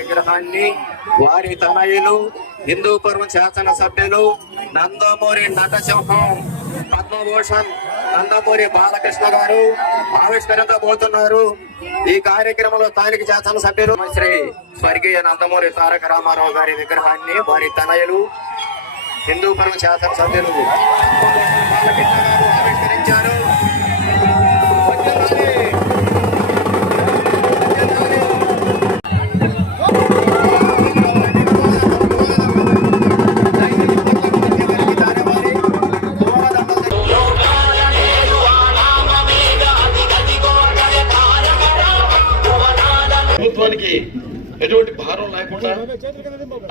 విగ్రహాన్ని వారి తనయులు హిందూపురం శాసన సభ్యులు నందమూరి నటసింహం పద్మభూషణ్ నందమూరి బాలకృష్ణ గారు ఆవిష్కరించబోతున్నారు. ఈ కార్యక్రమంలో స్థానిక శాసన సభ్యులు శ్రీ స్వర్గీయ నందమూరి తారక రామారావు గారి విగ్రహాన్ని వారి తనయులు హిందూపురం శాసన సభ్యులు బాలకృష్ణ గారు ప్రభుత్వానికి ఎటువంటి భారం లేకుండా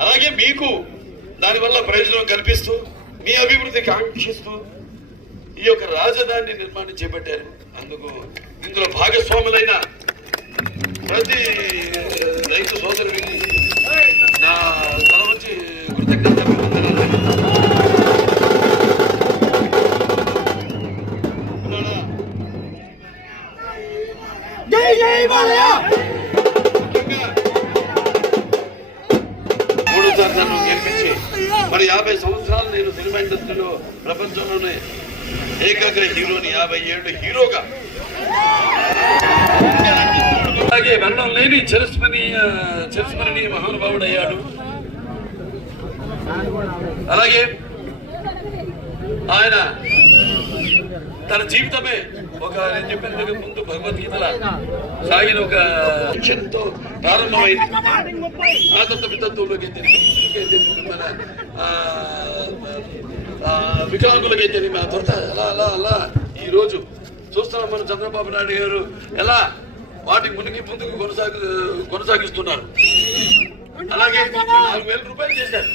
అలాగే మీకు దానివల్ల ప్రయోజనం కల్పిస్తూ మీ అభివృద్ధికి ఆంక్షిస్తూ ఈ యొక్క రాజధాని నిర్మాణం చేపట్టారు. అందుకు ఇందులో భాగస్వాములైన ప్రతి రైతు సోదరుడికి నా తల కృతజ్ఞత జై జై బాలయ్య! మూడోసారి నన్ను గెలిపించి మరి యాభై సంవత్సరాలు నేను సినిమా ఇండస్ట్రీలో ప్రపంచంలోనే ఏకాగ్ర హీరోని యాభై ఏళ్ళు హీరోగా. అలాగే వర్ణం లేని చిరస్మరణీయ చిరస్మరణీయ మహానుభావుడు అయ్యాడు అలాగే ఆయన తన జీవితమే ఒక నేను చెప్పిన ముందు భగవద్గీతల సాగిన ఒక లక్ష్యంతో ప్రారంభమైంది. ఆ తత్వ వితత్వంలోకి మన ఆ, మా వికలాంగులకైతే మన త్వరత అలా అలా అలా ఈ రోజు చూస్తున్నాం మన చంద్రబాబు నాయుడు గారు. ఎలా? వాటి మునిగి ముందుకు కొనసాగి కొనసాగిస్తున్నారు. అలాగే నాలుగు వేల రూపాయలు చేశారు.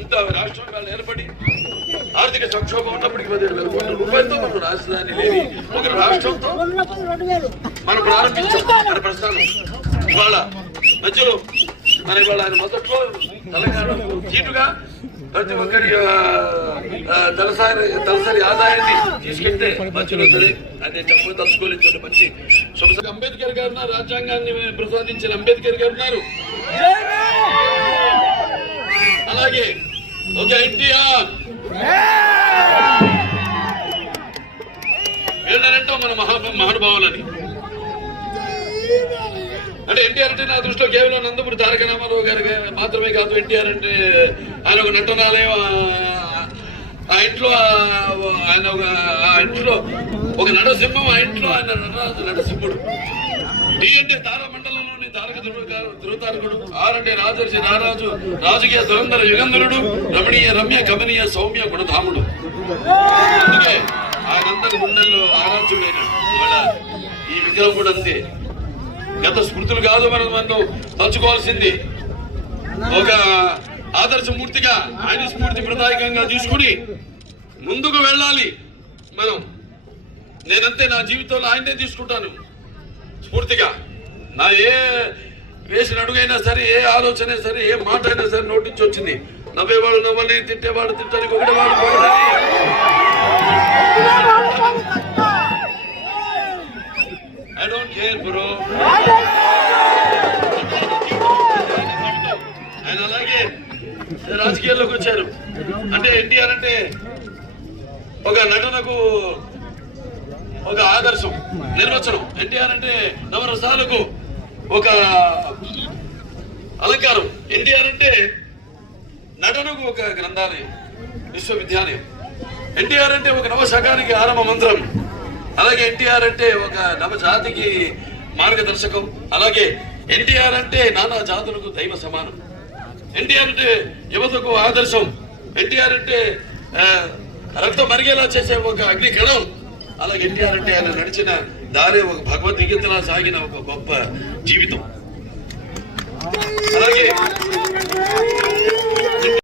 ఇంత రాష్ట్రం వాళ్ళు ఏర్పడి ఆర్థిక సంక్షోభం ఉన్నప్పటికీ పదిహేడు వేల కోట్ల రూపాయలతో మనం రాజధాని లేని ఒక రాష్ట్రంతో మనం ప్రారంభించాం. మన ప్రస్థానం ఇవాళ మధ్యలో మన ఇవాళ ఆయన మొదట్లో తెలంగాణకు జీటుగా ప్రతి ఒక్కరి తలసరి తలసరి ఆదాయాన్ని తీసుకెళ్తే మధ్యలో సరే అదే చెప్పు తలుచుకోలేదు మంచి అంబేద్కర్ గారు రాజ్యాంగాన్ని ప్రసాదించిన అంబేద్కర్ గారు ఉన్నారు. అలాగే ఒక ఎన్టీఆర్ వీళ్ళనంటాం మన మహా మహానుభావులని. అంటే ఎన్టీఆర్ అంటే నా దృష్టిలో కేవలం నందమూరి తారక రామారావు గారు మాత్రమే కాదు ఎన్టీఆర్ అంటే ఆయన ఒక నటనాలయం ఆ- ఇంట్లో ఆయన ఒక ఆ ఇంట్లో ఒక నటసింహం ఆ ఇంట్లో ఆయన నటరాజు నటసింహుడు. డి అంటే తారామండలం తారక ఆరంటే రాజర్షి రాజకీయ దురంధర యుగంధరుడు రమణీయ రమ్య కమనీయ సౌమ్య గుణధాముడు. అందుకే ఆయనందరి గుండెల్లో ఆరాధ్యుడైన ఈ విగ్రహం కూడా అంతే. గత స్మృతులు కాదు మనం మనం తలుచుకోవాల్సింది. ఒక ఆదర్శమూర్తిగా ఆయన స్ఫూర్తి ప్రదాయకంగా తీసుకుని ముందుకు వెళ్ళాలి. మనం. నేనంతే నా జీవితంలో ఆయనే తీసుకుంటాను. స్ఫూర్తిగా. నా ఏ వేసిన అడుగైనా సరే ఏ ఆలోచన అయినా సరే ఏ మాట అయినా సరే నోటించి వచ్చింది. వచ్చింది నవ్వేవాడు నవ్వని తిట్టేవాడు తిట్టని ఒకటేవాడు ఐ డోంట్ కేర్ బ్రో ఆయన అలాగే రాజకీయాల్లోకి వచ్చారు. అంటే ఎన్టీఆర్ అంటే ఒక నటనకు ఒక ఆదర్శం నిర్వచనం. ఎన్టీఆర్ అంటే నవరసాలకు ఒక అలంకారం. ఎన్టీఆర్ అంటే నటనకు ఒక గ్రంథాలయం విశ్వవిద్యాలయం. ఎన్టీఆర్ అంటే ఒక నవశకానికి ఆరంభ మంత్రం. అలాగే ఎన్టీఆర్ అంటే ఒక నవజాతికి మార్గదర్శకం. అలాగే ఎన్టీఆర్ అంటే నానా జాతులకు దైవ సమానం. ఎన్టీఆర్ అంటే యువతకు ఆదర్శం. ఎన్టీఆర్ అంటే రక్తం మరిగేలా చేసే ఒక అగ్ని కణం అలాగే ఎన్టీఆర్ అంటే ఆయన నడిచిన దారి ఒక భగవద్గీతలా సాగిన ఒక గొప్ప జీవితం. అలాగే